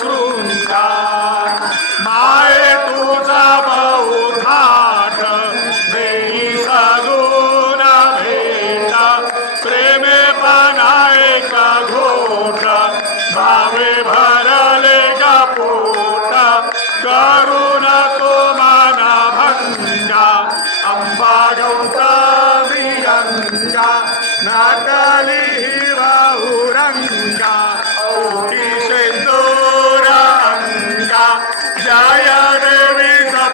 शृंगार माये तुझा बहुधाट देई सगुण भेटा प्रेमे पणा एक घोट भावे भरले का पोट करुण तो माना भंगा अंबा गौतमी गंगा नाट